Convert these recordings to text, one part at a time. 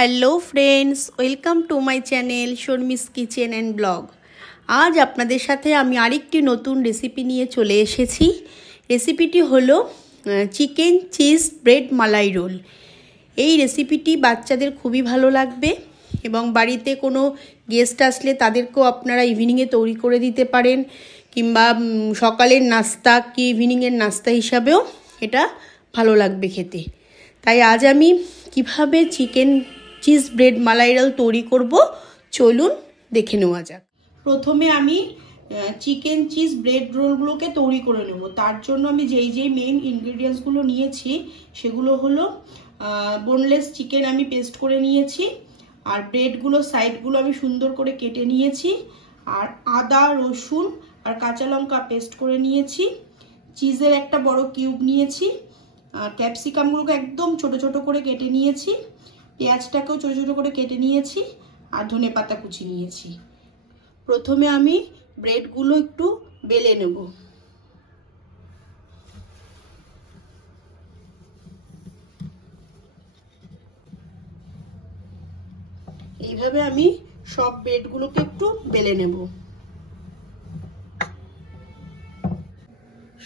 Hello friends, welcome to my channel Sharmi's kitchen and blog. আজ আপনাদের সাথে আমি আরেকটি নতুন রেসিপি নিয়ে চলে এসেছি। রেসিপিটি হলো চিকেন চিজ ব্রেড মালাই রোল। এই রেসিপিটি বাচ্চাদের খুবই ভালো লাগবে এবং বাড়িতে কোনো গেস্ট আসলে তাদেরকেও আপনারা ইভিনিংয়ে তৈরি করে দিতে পারেন, কিংবা সকালের নাস্তা কি ইভিনিংয়ের নাস্তা হিসাবেও এটা ভালো লাগবে খেতে। তাই আজ আমি কিভাবে চিকেন চিজ ব্রেড মালাই রোল তৈরি করব চলুন দেখে নেওয়া যাক। প্রথমে আমি চিকেন চিজ ব্রেড রোলগুলোকে তৈরি করে নেব। তার জন্য আমি যেই মেইন ইনগ্রেডিয়েন্টসগুলো নিয়েছি সেগুলো হলো বোনলেস চিকেন আমি পেস্ট করে নিয়েছি, আর ব্রেডগুলো সাইডগুলো আমি সুন্দর করে কেটে নিয়েছি, আর আদা রসুন আর কাঁচা লঙ্কা পেস্ট করে নিয়েছি, চিজের একটা বড় কিউব নিয়েছি, ক্যাপসিকামগুলোকে একদম ছোট ছোট করে কেটে নিয়েছি, পেঁয়াজটাকেও ছোট ছোট করে কেটে নিয়েছি, আর ধনেপাতা কুচি নিয়েছি। প্রথমে আমি ব্রেডগুলো একটু বেলে নেব। এইভাবে আমি সব ব্রেডগুলোকে একটু বেলে নেব।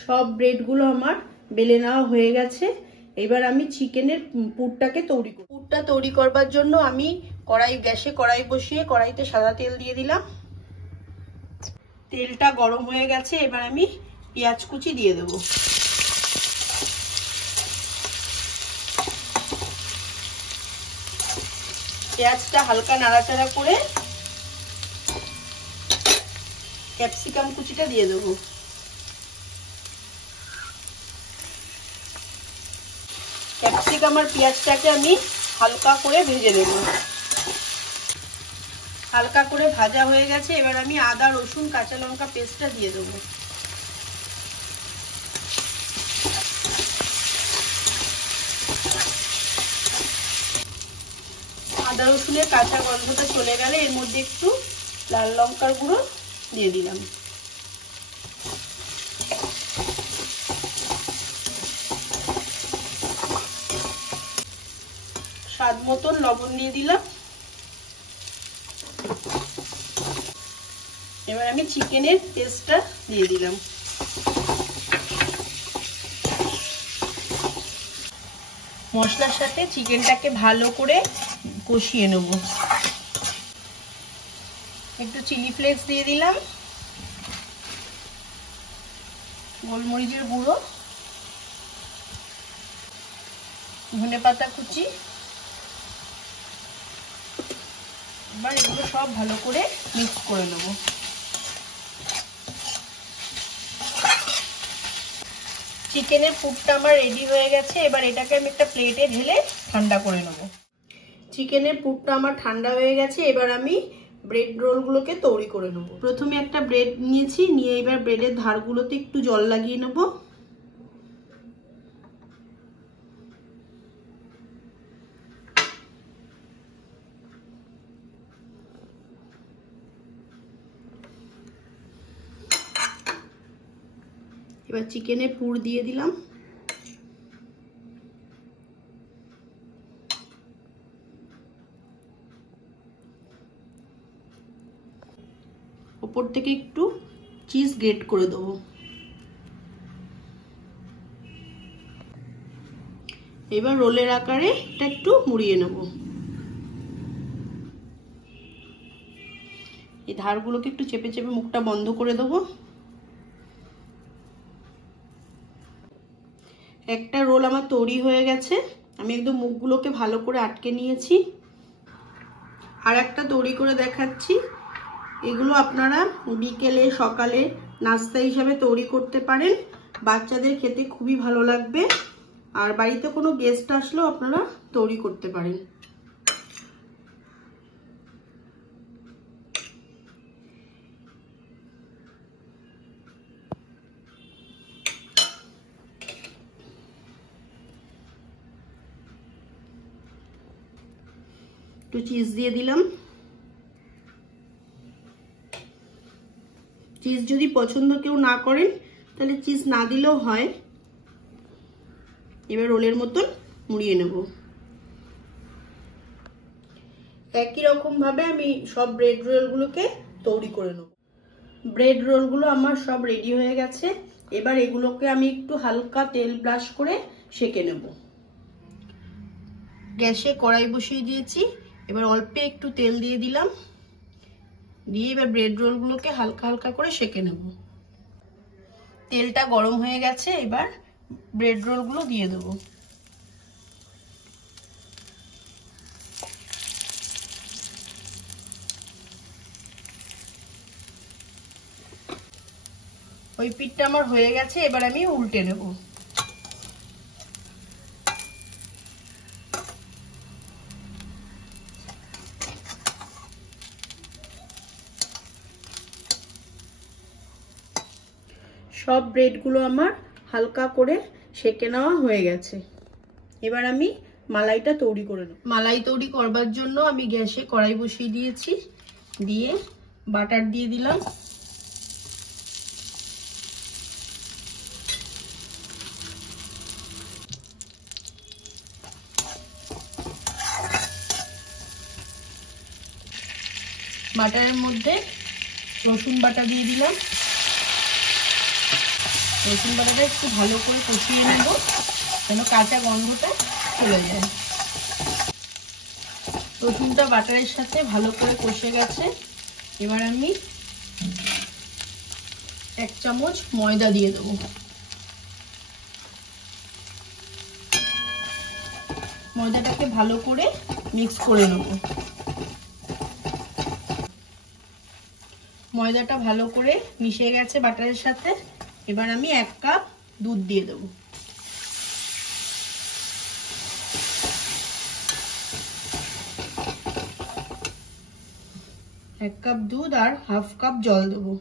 সব ব্রেডগুলো আমার বেলে নেওয়া হয়ে গেছে। এবার আমি চিকেনের পুরটাকে তৈরি করব। পুরটা তৈরি করবার জন্য আমি গ্যাসে কড়াই বসিয়ে কড়াইতে সাদা তেল দিয়ে দিলাম। তেলটা গরম হয়ে গেছে, এবার আমি পেঁয়াজ কুচি দিয়ে দেব। পেঁয়াজটা হালকা নাড়াচাড়া করে ক্যাপসিকাম কুচিটা দিয়ে দেব। ক্যাপসিকাম আর পেঁয়াজটাকে আমি হালকা করে ভেজে নেব। হালকা করে ভাজা হয়ে গেছে, এবার আমি আদা রসুন কাঁচা লঙ্কা পেস্টটা দিয়ে দেবো। আদা রসুনের কাঁচা গন্ধটা চলে গেলে এর মধ্যে একটু লাল লঙ্কার গুঁড়ো দিয়ে দিলাম। স্বাদ মতন লবণ দিয়ে দিলাম। এবার আমি চিকেনের পেস্টটা দিয়ে দিলাম। মশলার সাথে চিকেনটাকে ভালো করে কষিয়ে নেব। একটু চিলি ফ্লেক্স দিয়ে দিলাম, গোলমরিচের গুঁড়ো, ধনেপাতা কুচি। এবার এগুলো সব ভালো করে মিক্স করে নেব। চিকেনের পুরটা আমার রেডি হয়ে গেছে। এবার এটাকে আমি একটা প্লেটে ঢেলে ঠান্ডা করে নেব। চিকেনের পুরটা আমার ঠান্ডা হয়ে গেছে। এবার আমি ব্রেড রোলগুলোকে তৈরি করে নেব। প্রথমে একটা ব্রেড নিয়েছি, নিয়ে এবার ব্রেডের ধারগুলোতে একটু জল লাগিয়ে নেব। এবার চিকেনের পুর দিয়ে দিলাম। উপর থেকে একটু চিজ গ্রেট করে দেবো। এবার রোলের আকারে এটা একটু মুড়িয়ে নেব। এই ধারগুলোকে একটু চেপে চেপে মুখটা বন্ধ করে দেবো। একটা রোল আমার তৈরি হয়ে গেছে। আমি একদম মুখগুলোকে ভালো করে আটকে নিয়েছি। আর একটা তৈরি করে দেখাচ্ছি। এগুলো আপনারা বিকেলে সকালে নাস্তা হিসাবে তৈরি করতে পারেন। বাচ্চাদের খেতে খুবই ভালো লাগবে, আর বাড়িতে কোনো গেস্ট আসলেও আপনারা তৈরি করতে পারেন। একটু চিজ দিয়ে দিলাম। চিজ যদি পছন্দ কেউ না করেন তাহলে চিজ না দিলেও হয়। এবার রোলের মতন মুড়িয়ে নেব। একই রকম ভাবে আমি সব ব্রেড রোলগুলোকে তৈরি করে নেব। ব্রেড রোলগুলো আমার সব রেডি হয়ে গেছে। এবার এগুলোকে আমি একটু হালকা তেল ব্রাশ করে সেঁকে নেব। গ্যাসে কড়াই বসিয়ে দিয়েছি, এবার অল্প একটু তেল দিয়ে দিলাম, দিয়ে এবার ব্রেড রোলগুলোকে হালকা হালকা করে সেঁকে নেব। তেলটা গরম হয়ে গেছে, এবার ব্রেড রোলগুলো দিয়ে দেব। ওই পিঠটা আমার হয়ে গেছে, এবার আমি উল্টে নেব। সব ব্রেডগুলো আমার হালকা করে সেঁকে নেওয়া হয়ে গেছে। এবার আমি মালাইটা তৈরি করে নেব। মালাই তৈরি করবার জন্য আমি গ্যাসে কড়াই বসিয়ে দিয়েছি, দিয়ে বাটার দিয়ে দিলাম। বাটারের মধ্যে রসুন বাটা দিয়ে দিলাম। রসুন বাটাটা একটু ভালো করে কষিয়ে নেব, যেন কাঁচা গন্ধটা চলে যায়। রসুনটা বাটারের সাথে ভালো করে কষে গেছে। এবার আমি 1 চামচ ময়দা দিয়ে দেবো। ময়দাটাকে ভালো করে মিক্স করে নেব। ময়দাটা ভালো করে মিশে গেছে বাটারের সাথে। এবার আমি 1 কাপ দুধ দিয়ে দেবো। এক কাপ দুধ আর হাফ কাপ জল দেবো।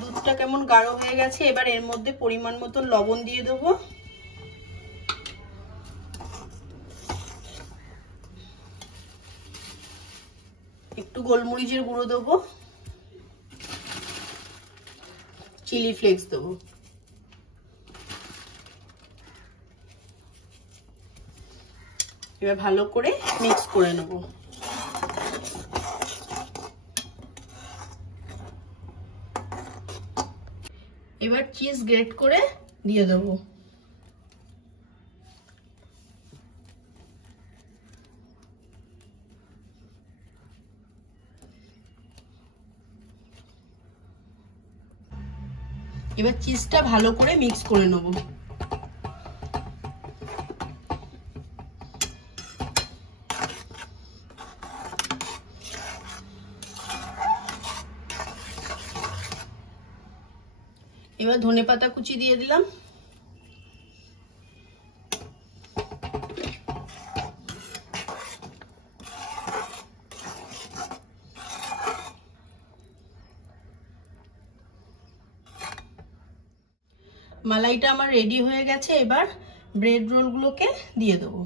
দুধটা কেমন গাঢ় হয়ে গেছে, এবার এর মধ্যে পরিমাণ মতো লবণ দিয়ে দেবো। একটু গোলমরিচের গুঁড়ো দেবো, চিলি ফ্লেক্স দেবো। এবার ভালো করে মিক্স করে নেব। এবার চিজ গ্রেট করে দিয়ে দেবো। এবার চিজটা ভালো করে মিক্স করে নেব। এবার ধনেপাতা কুচি দিয়ে দিলাম। মালাইটা আমার রেডি হয়ে গেছে, এবার ব্রেড রোলগুলোকে দিয়ে দেবো।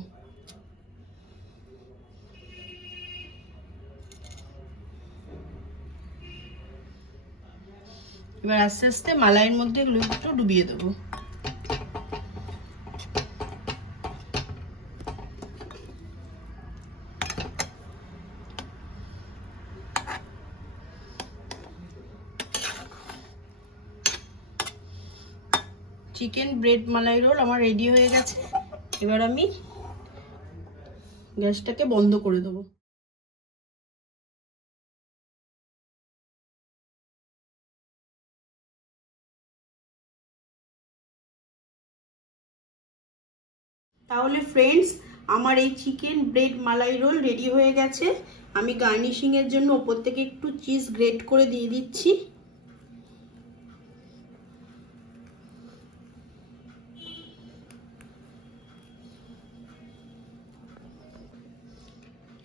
এবার আস্তে আস্তে মালাইয়ের মধ্যে এগুলো একটু ডুবিয়ে দেবো। চিকেন ব্রেড মালাই রোল আমার রেডি হয়ে গেছে। এবার আমি গ্যাসটাকে বন্ধ করে দেবো। তাহলে ফ্রেন্ডস, আমার এই চিকেন ব্রেড মালাই রোল রেডি হয়ে গেছে। আমি গার্নিশিং এর জন্য উপর থেকে একটু চিজ গ্রেট করে দিয়ে দিচ্ছি।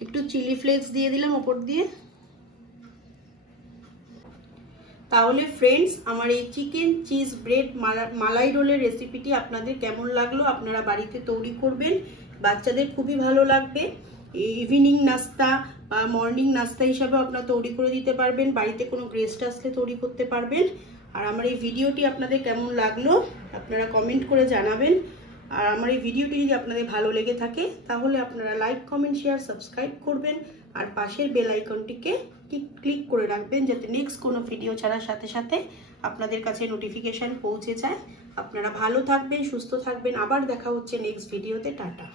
একটু চিলি ফ্লেক্স দিয়ে দিলাম উপর দিয়ে। তাহলে ফ্রেন্ডস, আমার এই চিকেন চিজ ব্রেড মালাই রোলের রেসিপিটি আপনাদের কেমন লাগলো আপনারা বাড়িতে তৈরি করবেন, বাচ্চাদের খুবই ভালো লাগবে। ইভিনিং নাস্তা মর্নিং নাস্তা হিসাবে আপনারা তৈরি করে দিতে পারবেন, বাড়িতে কোনো গেস্ট আসলে তৈরি করতে পারবেন। আর আমার এই ভিডিওটি আপনাদের কেমন লাগলো আপনারা কমেন্ট করে জানাবেন। আর আমার এই ভিডিওটি যদি আপনাদের ভালো লেগে থাকে তাহলে আপনারা লাইক, কমেন্ট, শেয়ার, সাবস্ক্রাইব করবেন আর পাশের বেল আইকনটিকে ক্লিক করে রাখবেন যাতে নেক্সট কোনো ভিডিও ছাড়ার সাথে সাথে আপনাদের কাছে নোটিফিকেশন পৌঁছে যায়। আপনারা ভালো থাকবেন, সুস্থ থাকবেন। আবার দেখা হচ্ছে নেক্সট ভিডিওতে। টাটা।